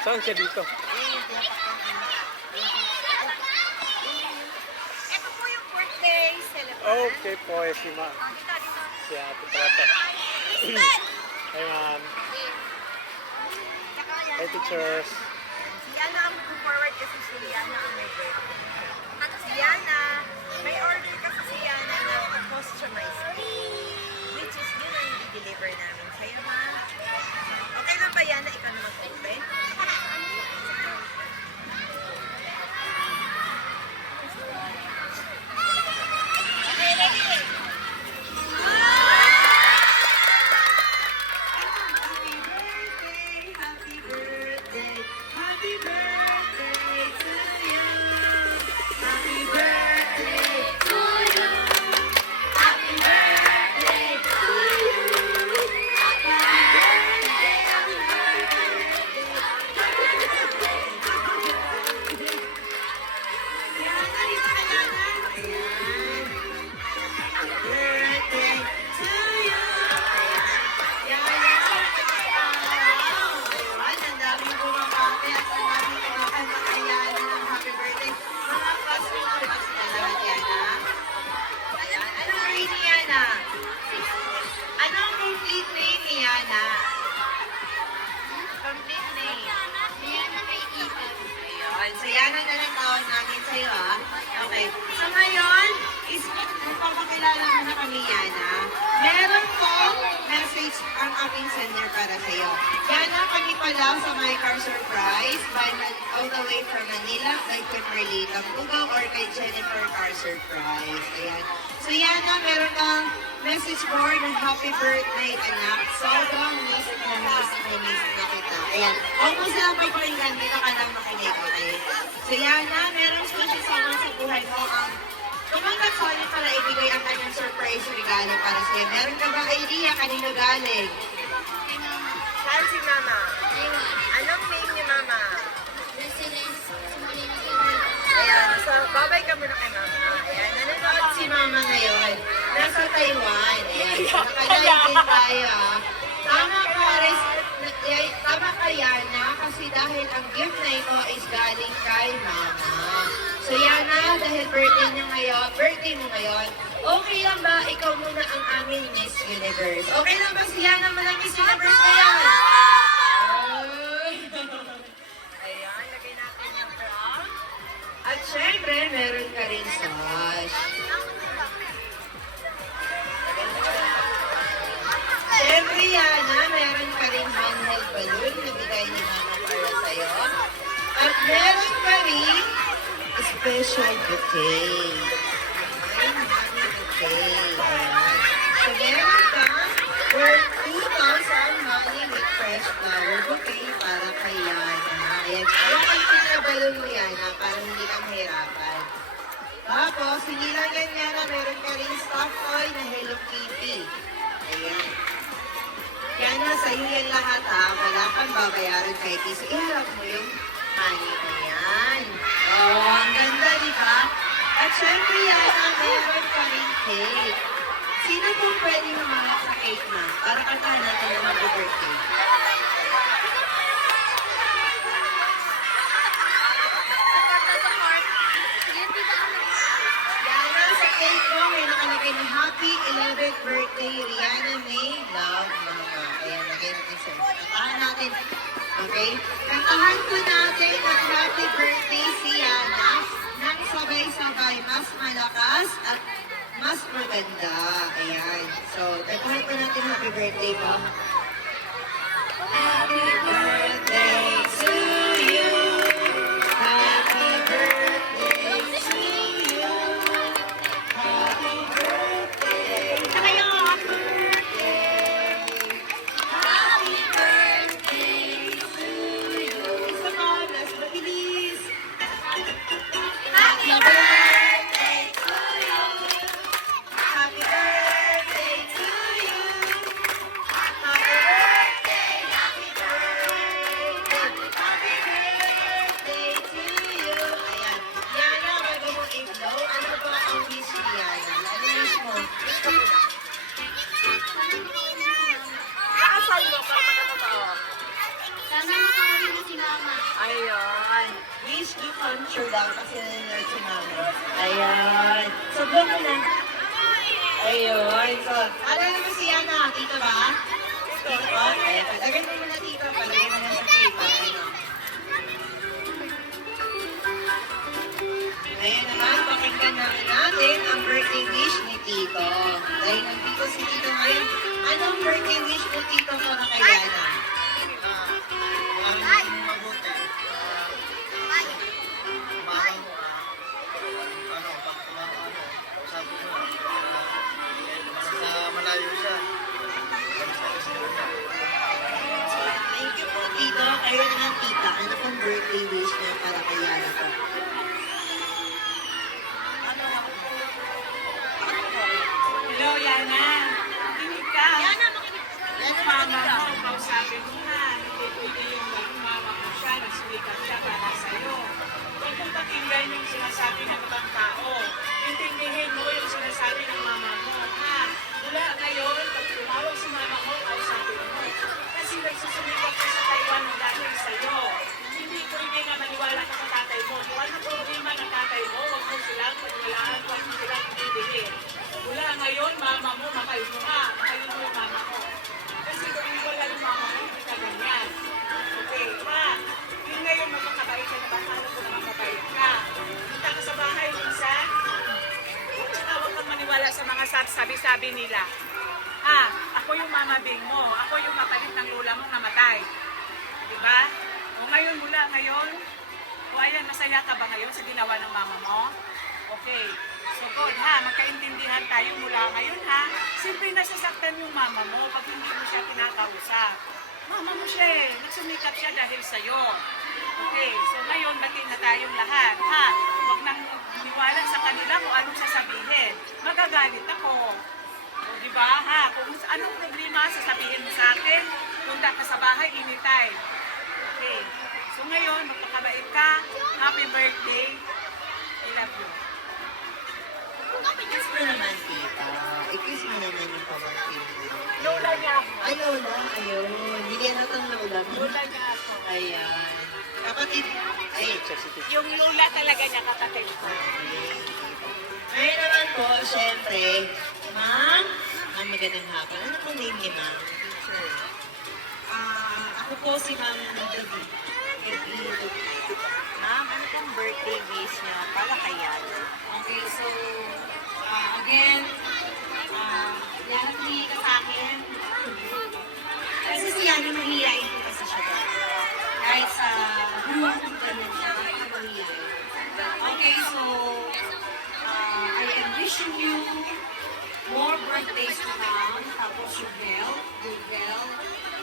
Saan siya dito? Ito po yung birthday celebration. Okay po, si ma'am. Si ate Prata. Hi ma'am. Hi teachers. Si Yana ang forward kasi si Yana ang may birthday. Si Yana, may order kasi si Yana na customize which is yun ang i-deliver namin sa'yo, ha? Okay lang ba, Yana? Ikaw na mag-open? Okay, ready? Happy birthday, happy birthday to you. Happy birthday to you. Happy birthday to you. Happy birthday, happy birthday. Yan, dito ka na. Yan. Happy birthday to you. Yan. Ang daming bumabate at ang daming kumakanta kay Yana ng happy birthday. Mga classmates ko kasi na lahat, Yana. Ayan. Anong grade ni Yana? Anong complete name ni Yana? Complete name. Yana may ikan. Ayun. So, Yana na lang tawag namin sa'yo, ha? Okay. So, ngayon, is magpapakilala mo na kami, Yana. Meron pong message ang aking sender para sa'yo. Yana, kami pala sa My Car Surprise all the way from Manila kay Kimberly Tambugaw or kay Jennifer Car Surprise. Ayan. So, Yana, meron kang message board ng happy birthday, anak. Sobrang miss na kita. Ayan. Huwag mo silang pagpakinggan, dito ka lang makinig, okay? So, Yana, meron special someone sa buhay mo ang tumanggap sa ulit para ibigay ang kanyang surprise regalo para sa'yo. Meron ka ba idea kanino galing? Saan si Mama? Anong name ni Mama? Ayan, so babay ka muna kay Mama. Ayan, nanonood si Mama ngayon. Nasa Taiwan. Ayan, nakalive din tayo. Tama ka, tama ka, Yana, kasi dahil ang gift na ito is galing kay Mama. So, Yana, dahil birthday mo ngayon, okay lang ba ikaw muna ang aming Miss Universe? Okay lang ba si Yana mo ng Miss Universe na yan? Ayan, lagay natin yung crown. At syempre, meron ka rin sash. Syempre, Yana, meron ka rin handheld balloon na bigay ni Mama para sa'yo. At meron ka rin special bouquet. Ay, mami bouquet. So, meron ka worth 2,000 money with fresh flower bouquet para kay Yana. Ayan. Ayaw pag na balon mo, Yana, para hindi ka mahirapan. Tapos, hindi lang yan, Yana, meron ka rin stuffed toy na Hello Kitty. Ayan. Yana, sa'yo yan lahat, ha? Wala kang babayaran kay Kiso. Iharap mo yung money na yan. Oh, ang ganda, di ba? At syempre, Yana, meron ka rin cake. Sino pong pwede humanap sa cake na? Para kantahan natin ng mag-birthday. Yana, sa cake mo, may nakalagay na Happy 11th Birthday, Rihanna May Love Mama. Ayan, lagay natin sa kantahan natin. Okay? Kantahan po natin ng happy birthday si Yana nang sabay-sabay mas malakas at mas maganda. Ayan. So, kantahan po natin happy birthday mo. Happy birthday to you. Happy birthday to you. Happy birthday. Happy birthday. Happy birthday to you. Isa pa, mas mabilis. Happy birthday to you. Happy birthday to you. Happy birthday, happy birthday. Ayun. Wish to come true daw kasi nanonood si mama. Ayun. So, blow mo na. Ayun. So, ano naman si Yana? Tito ba? Tito? Ayun. Lagyan mo muna tito. Palagyan mo na sa tito. Ano? Ayan naman, pakinggan naman natin ang birthday wish ni Tito. Dahil nandito si Tito ngayon, anong birthday wish mo, Tito, para kay Yana? Mabuti. Mahal mo pag sabi mo sa malayo siya. Thank you po, Tito. Kayo naman, Tita. Ano pong birthday wish niyo para kay Yana po? Hello, Yana. Makinig ka. Yana, makinig ka. Mama mo, kausapin mo na. Hindi yung mama mo siya, nagsulikat siya para sa'yo. Huwag mong pakinggan yung sinasabi ng ibang tao. Intindihin mo yung sinasabi ng mama mo, ha? Mula ngayon, pag tumawag si mama mo, kausapin mo. Kasi nagsusulikat ka sa Taiwan ng dahil sa'yo. Hindi nga maniwala ka sa tatay mo. Kung ano problema ng tatay mo, huwag mo silang paniwalaan, huwag mo silang intindihin. Mula ngayon, mama mo, mahal mo nga. Mahalin mo yung mama mo. Kasi kung wala yung mama mo, hindi ka ganyan. Okay, ha? Yung ngayon, magkakabait ka na ba? Paano ko naman mabait ka? Punta ka sa bahay, minsan. Tsaka huwag kang maniwala sa mga sabi-sabi nila. Ah, ako yung mama bing mo. Ako yung kapalit ng lola mong namatay. Diba? O ngayon, mula ngayon, o ayan, masaya ka ba ngayon sa ginawa ng mama mo? Okay. So good ha, magkaintindihan tayo mula ngayon ha. Siyempre nasasaktan yung mama mo pag hindi mo siya kinakausap. Mama mo siya eh, nagsumikap siya dahil sa'yo. Okay, so ngayon bati na tayong lahat ha. Huwag nang maniwala sa kanila kung anong sasabihin. Magagalit ako. O diba ha, kung anong problema sasabihin mo sa akin, punta ka sa bahay anytime. Okay, so ngayon magpakabait ka. Happy birthday. I love you. I-kiss mo naman, Tita. I-kiss mo naman yung pamangkin mo. Lola niya ako. Ay, Lola. Ayun. Hindi na itong Lola mo. Lola niya ako. Ayan. Kapatid. Ay, Yung lola talaga niya kapatid ko. ngayon naman po, syempre, Ma'am, ang magandang hapon. Ano po name ni Ma'am? Ako po si Ma'am David. Ma'am, ano pong birthday wish niyo para kay Yana? Okay, so, again, yan ang tingin ka sa akin. Kasi si Yana mahihain ko kasi siya doon. Kahit sa buwan ng ganyan siya, mahihain. Okay, so, I am wishing you more birthdays to come, tapos your health, good health,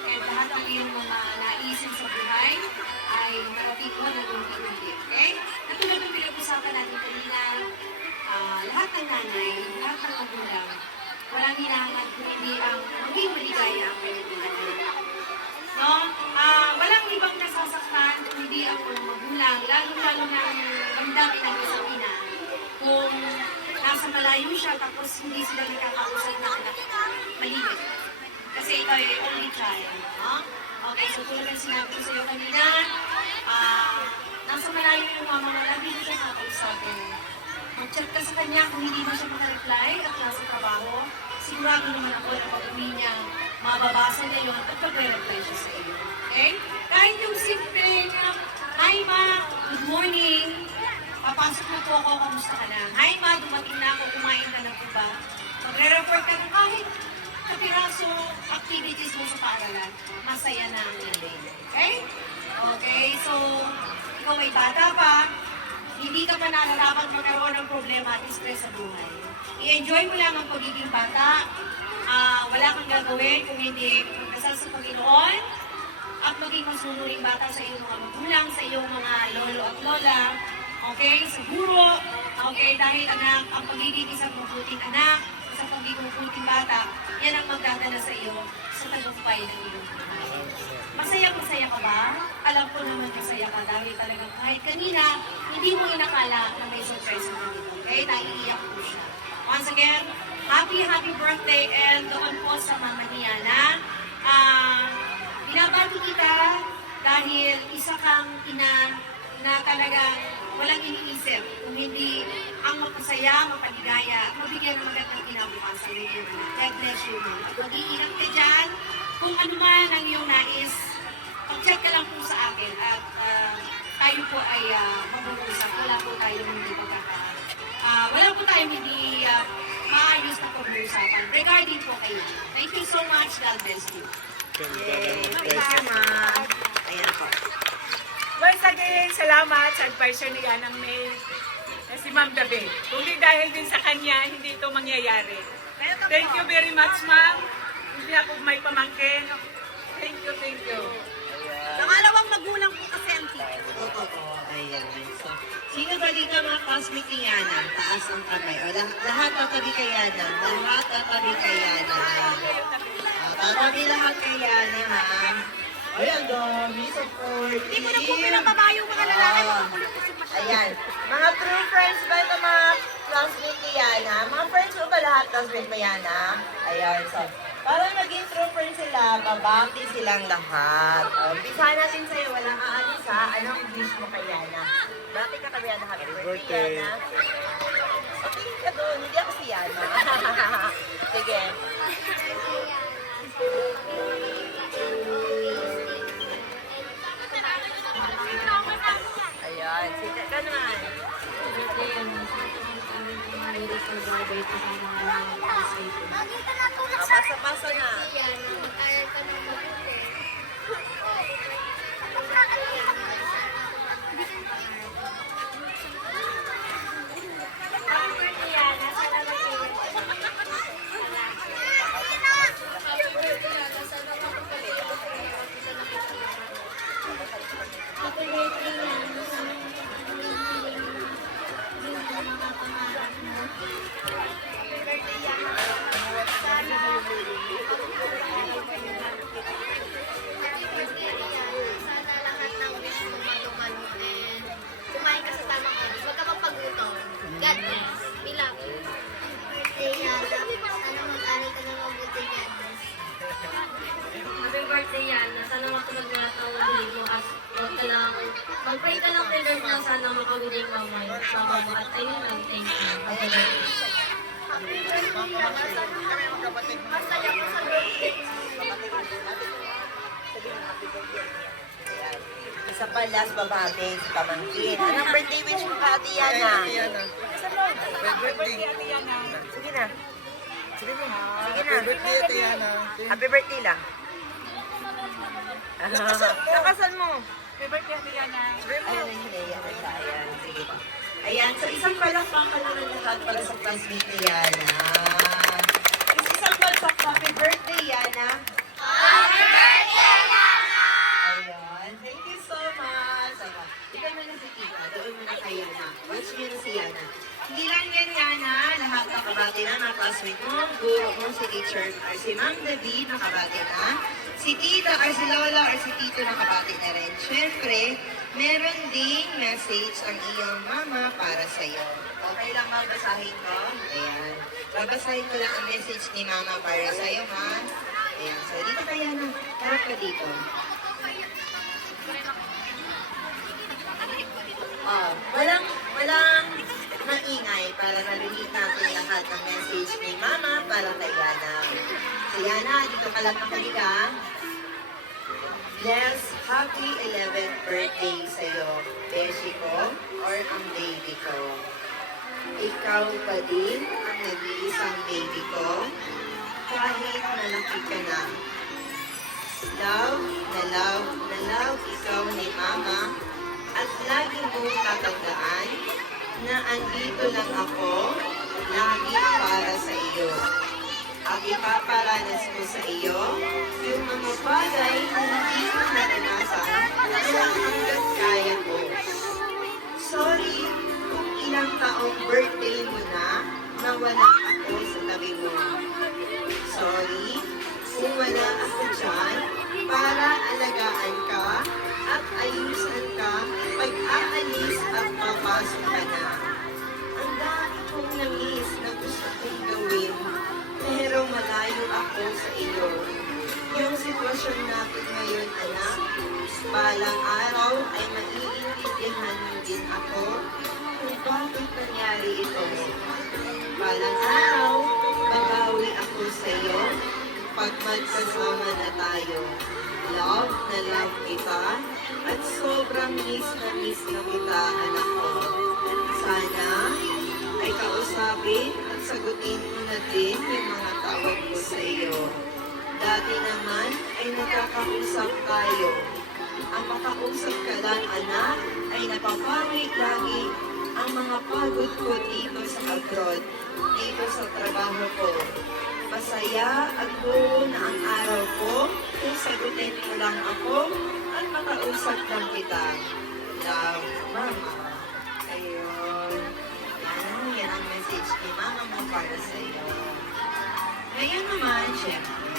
and lahat ng iyong mga naisip sa buhay ay marating mo ng unti-unti, okay? Katulad ng pinag-usapan natin kanina, lahat ng nanay, lahat ng magulang, walang hinahangad kung hindi ang maging maligaya ang kanyang mga anak. No? Walang ibang nasasaktan kung hindi ang mga magulang, lalo-lalo na ang damdamin ng isang ina. Kung nasa malayo siya, tapos hindi sila nagkakausap ng anak, maligay. Kasi ikaw ay only child. No? Okay, so tulad ng sinabi ko sa'yo kanina, nasa malayo yung mama mo, lagi mo siya kakausapin. Mag-chat ka sa kanya kung hindi mo siya makareply at nasa trabaho. Sigurado naman ako na pag uwi niya, mababasa niya yun at magre-reply siya sa iyo. Okay? Kahit yung simple na, hi ma, good morning. Papasok na po ako, kamusta ka na? Hi ma, dumating na ako, kumain ka na po ba? Magre-report ka na kahit kapiraso activities mo sa paaralan, masaya na ang nanay. Okay? Okay, so, ikaw ay bata pa, hindi ka pa nararapat magkaroon ng problema at stress sa buhay. I-enjoy mo lang ang pagiging bata. Wala kang gagawin kung hindi magdasal sa Panginoon at maging masunuring bata sa iyong mga magulang, sa iyong mga lolo at lola. Okay? Siguro, okay, dahil anak, ang pagiging isang mabuting anak, isang pagiging mabuting bata, yan ang magdadala sa iyo sa tagumpay ng iyong buhay. Masaya ka ba? Alam ko naman masaya ka dahil talagang kahit kanina, hindi mo inakala na may surprise na dito. Okay? Naiiyak po siya. Once again, happy birthday and doon po sa Mama ni Yana. Binabati kita dahil isa kang ina na talagang walang iniisip kung hindi ang mapasaya, mapaligaya, mabigyan ng magandang kinabukasan ng iyong anak. God bless you, Mama. Mag-iingat ka dyan. Kung ano man ang iyong nais, pag-check ka lang po sa akin at tayo po ay mag-uusap. Wala po tayong hindi wala po tayong hindi maayos na pag-uusapan regarding po kayo. Thank you so much. God bless you. Salamat. Ayan po. Once again, salamat sa advisor ni Yanang May na si Ma'am David. Kundi dahil din sa kanya, hindi ito mangyayari. Thank you very much, Ma'am. Hindi ako may pamangkin. Thank you, thank you. Pangalawang magulang po kasi ang tito. Oo, ayan. So, sino ba dito mga classmate ni Yana? Taas ang kamay. O, lahat tatabi kay Yana. Lahat tatabi kay Yana. Tatabi lahat kay Yana, ha? Ayan, dami support. Hindi ko na po pinababa yung mga lalaki. Ayan. Mga true friends ba ito mga classmate ni Yana? Mga friends mo ba lahat classmate ni Yana? Ayan, so, para maging true friends sila, babati silang lahat. Umpisahan natin sa'yo, walang aalis ha. Anong wish mo kay Yana? Bati ka kami, Yana. Happy birthday, Yana. Patingin ka doon, hindi ako si Yana. Sige. Ayan, sige ka naman. Pasa-pasa na. Sana lahat ng wish mo malumalo and kumain ka sa tamang oras. Huwag ka magpagutom. God bless. We love you. Birthday Yana. Sana mag-aral ka na mabuti. God bless. Happy birthday, Yana. Sana matulog na taon dito at huwag ka lang, mag-pray ka lang kay Lord na sana makawili yung mamay sa mama at ayun lang, thank you. Happy birthday. Masaya ko sa birthday. Isa pa last babate, si Pamangkin. Anong birthday wish mo ka, Ate Yana? Happy birthday. Sige na. Sige na. Happy birthday, Ate Yana. Happy birthday lang. Nakasan mo. Happy birthday, Ate Yana. Ayan, hinaya na siya. Ayan, sige. Ayan, so isang palakpakan naman lahat para sa classmate ni Yana. Isang palakpak, happy birthday, Yana. Happy birthday, Yana! Ayan, thank you so much. Ikaw na si Tita, doon mo na kay Yana. Watch niyo na si Yana. Hindi lang yan, Yana. Lahat nakabati na, mga classmate mo, guro mo, si teacher, or si Ma'am David, nakabati na. Si Tita, or si Lola, or si Tito, nakabati na rin. Siyempre, meron ding message ang iyong mama para sa'yo. Okay lang ba basahin ko? Ayan. Babasahin ko lang ang message ni mama para sa'yo, ha? Ayan. So, dito ka, Yana. Harap ka dito. Oh, walang maingay para marinig natin lahat ng message ni Mama para kay Yana. So Yana, dito ka lang nakaliga. Yes, happy 11th birthday sa'yo, beshi ko, or ang baby ko. Ikaw pa din ang nag-iisang baby ko, kahit malaki ka na. Love na love na love ikaw ni Mama, at lagi mong tatandaan na andito lang ako, lagi para sa iyo. At ipaparanas ko sa iyo yung mga bagay na hindi ko naranasan na hanggat kaya ko. Sorry kung ilang taong birthday mo na wala ako sa tabi mo. Sorry kung wala ako dyan para alagaan ka at ayusan ka pag aalis at papasok ka na. Ang dami kong nangis na gusto kong gawin, pero malayo ako sa iyo. Yung sitwasyon sitwasyon natin ngayon, anak, balang araw ay maiintindihan mo din ako kung bakit nangyari ito. Balang araw, babawi ako sa iyo pag magkasama na tayo. Love na love kita at sobrang miss na kita, anak ko. Sana ay kausapin at sagutin mo na din yung mga tawag ko sa iyo. Dati naman ay nakakausap tayo. Ang makausap ka lang, anak, ay napapawi lagi ang mga pagod ko dito sa abroad, dito sa trabaho ko. Masaya at buo na ang araw ko kung sagutin mo lang ako at makausap lang kita. Love, Mama. Ayun. Yan ang message ni Mama mo para sa iyo. Ngayon naman, syempre,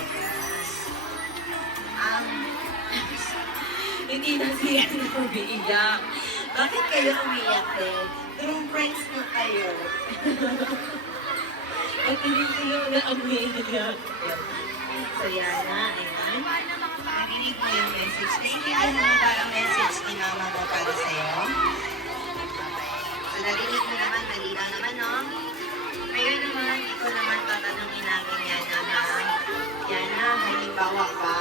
hindi na siya na umiiyak. Bakit kayo umiiyak din? True friends na kayo. At hindi kayo na umiiyak. So yan na, ayan. Narinig mo yung message. Naintindihan mo ba ang message ni Mama mo para sa'yo? So narinig mo naman, malinaw naman, no? Ngayon naman, ikaw naman tatanungin namin yan na yan na, halimbawa ba,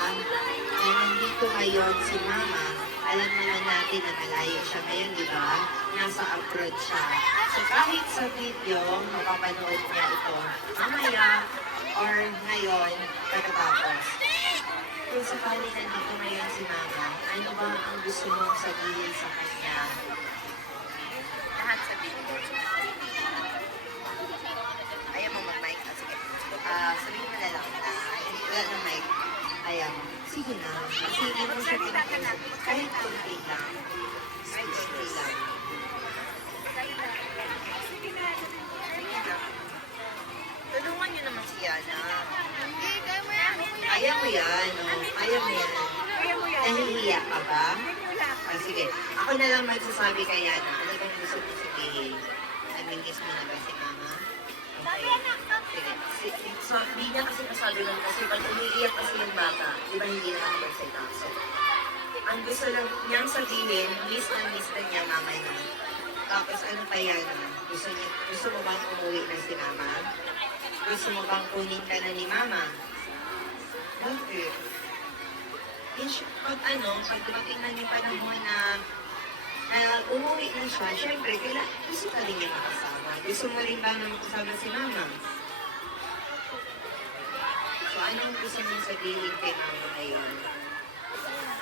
na nandito ngayon si Mama, alam naman natin na malayo siya ngayon, di ba? Nasa abroad siya. So kahit sa video, mapapanood niya ito mamaya or ngayon, pagkatapos. Kung sakali nandito ngayon si Mama, ano ba ang gusto mong sabihin sa kanya? Lahat sabihin ko. Ayaw mo mag-mic. Sige. Sabihin mo na lang na wala ng mic. Ayaw. Sige na. Sige mo siya pinag-usap. Kahit kunti lang. Kahit kunti lang. Tulungan niyo naman si Yana. Ayaw mo yan, no? Ayaw mo yan. Nahihiya ka ba? Sige. Ako na lang magsasabi kay Yana. Ano bang gusto mo sabihin? Nag-miss mo na ba si Mama? Okay. Sige. So, hindi niya kasi nasabi lang kasi pag umiiyak kasi yung bata, di ba hindi na nakapagsalita? So, ang gusto lang niyang sabihin, miss na niya Mama niya. Tapos ano pa yan? Gusto mo bang umuwi na si Mama? Gusto mo bang kunin ka na ni Mama? Okay. Pag dumating na yung panahon na umuwi na siya, syempre, gusto ka rin niya makasama. Gusto mo rin ba na makasama si Mama? So, anong gusto mong sabihin kay Mama ngayon?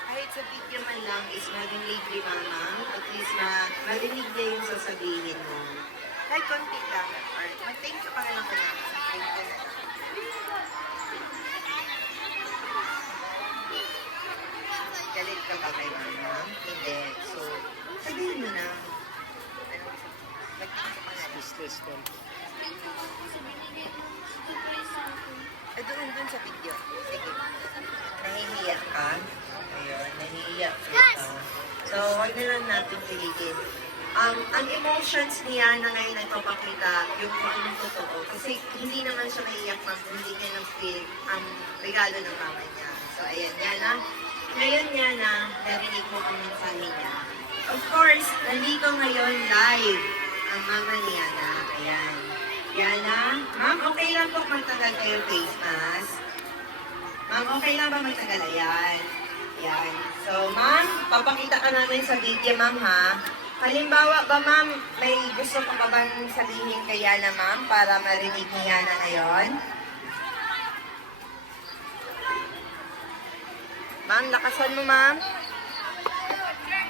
Kahit sa video man lang is marinig ni Mama, at least marinig niya yung sasabihin mo. Kahit konti lang. Or mag-thank you ka na lang kanya. Thank you na lang. Galit ka ba kay Mama? Hindi. So, sabihin mo na. Business ko. Doon sa video. Sige. Nahihiyak ka? Ayun, nahihiyak ka. So, huwag na lang natin piligin. Ang emotions niya na ngayon nagpapakita yung kung anong totoo. Kasi hindi naman siya naiiyak na hindi niya na-feel ang regalo ng mama niya. So, ayan, Yana. Ngayon, Yana, narinig mo ang mensahe niya. Of course, nandito ngayon live ang mama ni Yana. Ayan. Yana, ma'am, okay lang po magtagal kayo face mask. Ma'am, okay lang ba magtagal? Ayan. Ayan. So, ma'am, papakita ka namin sa video, ma'am, ha? Halimbawa ba, ma'am, may gusto ka ba bang sabihin kay Yana, ma'am, para marinig ni Yana ngayon? Ma'am, lakasan mo, ma'am.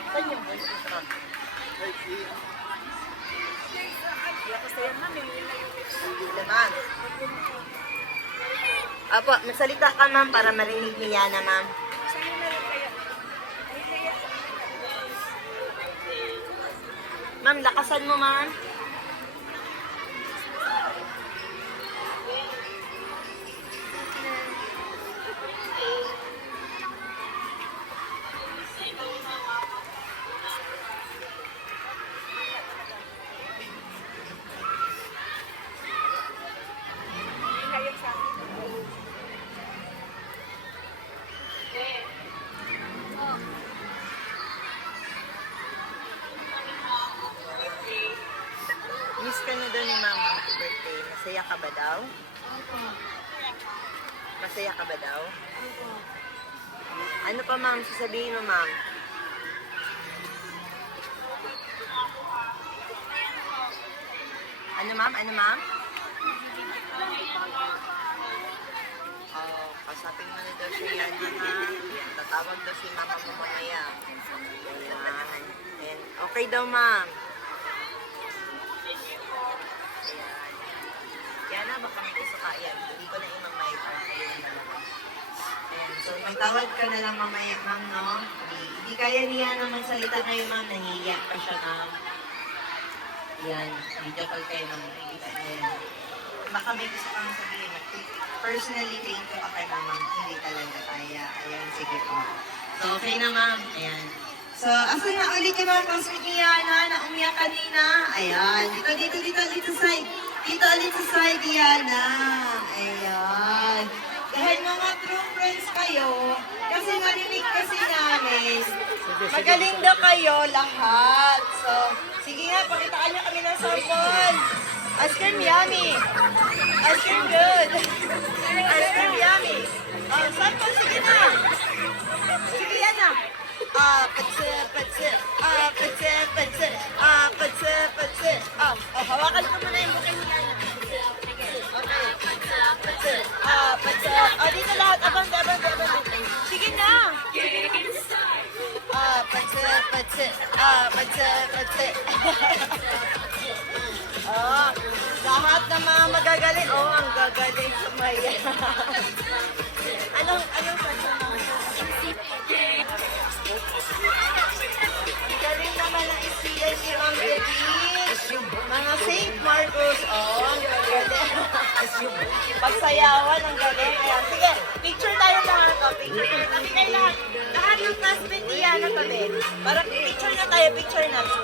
Saan yung voice ko sa Dito, ma'am. Apo, magsalita ka, ma'am, para marinig ni Yana, ma'am. Ma'am, lakasan mo, ma'am. Miss ka na daw ni Mama sa birthday. Masaya ka ba daw? Opo. Masaya ka ba daw? Opo. Ano pa, ma'am? Sasabihin mo, ma'am. Ano, ma'am? Ano, ma'am? Oh, kasapin mo na daw siya yan, ha? Yan, tatawag daw si mama mo mamaya. Ayan. Ayan. Okay daw, ma'am. Ayan. Yan na, baka may isa ka. Ayan, hindi ko na imamay pa. Ayan na lang. Ayan, so may tawag ka na lang mamaya, ma'am, no? Hindi kaya niya naman salita ngayon, ma'am. Nangiyak pa siya, ma'am. Yan, video call kayo ng nakikita niya yan. Baka may gusto kang sabihin. Personally, thank you ka kay ma'am. Hindi talaga kaya. Ayan, sige po. So, okay na, ma'am. Ayan. So, asan na ulit yung mga classmate ni Yana na umiyak kanina? Ayan. Dito side. Dito ulit sa side, Yana. Ayan. Dahil mga true friends kayo, kasi narinig kasi namin, magaling na kayo lahat. So, sige nga, pakitaan niyo kami ng sample. Ice cream yummy. Ice cream good. Ice cream yummy. Sample, sige na. Sige yan na. Patse. Hawakan ko muna yung bukay nila. Okay. Patse. Dito lahat. Abante. Sige na. Patse. Lahat ng mga magagaling. Ang gagaling sumaya. Anong patse mo? Ang galing naman ang student ni Ma'am Elise. Mga St. Marcos. Ang gagaling. Pagsayawan, ang galing. Ayan, sige, picture tayo lahat. Picture tayo lahat. Lahat ng classmate niya na tabi. Para picture na tayo, picture na.